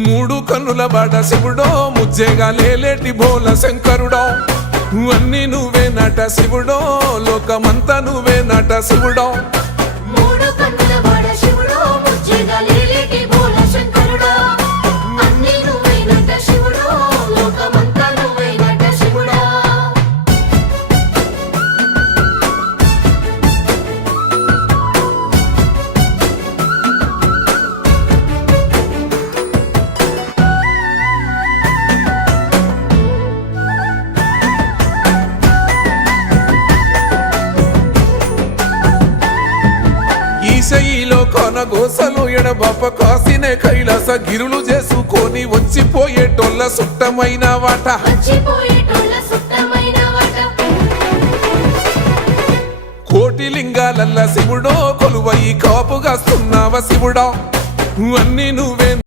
మూడు కన్నుల బాట శివుడో ముజ్జేగా లేలేటి బోల శంకరుడో అన్ని నువ్వే నట శివుడో లోకమంతా నువ్వే నట శివుడో మూడు కన్నుల బాట శివుడో ముజ్జేగా లేలేటి బోల శంకరుడో అన్ని నువ్వే నట శివుడో లోకమంతా నువ్వే నట శివుడో ఈశయిలో కొనగోసలు ఎడబాప కాసినే కైలాస గిరులు చేసుకొని వచ్చిపోయేటోళ్ళ సుట్టమైన వాట వచ్చిపోయేటోళ్ళ సుట్టమైన వాట కోటి లింగాలల్ల శివుడో కొలువయి కాపుగాస్తున్నావ శివుడా అన్ని నువ్వే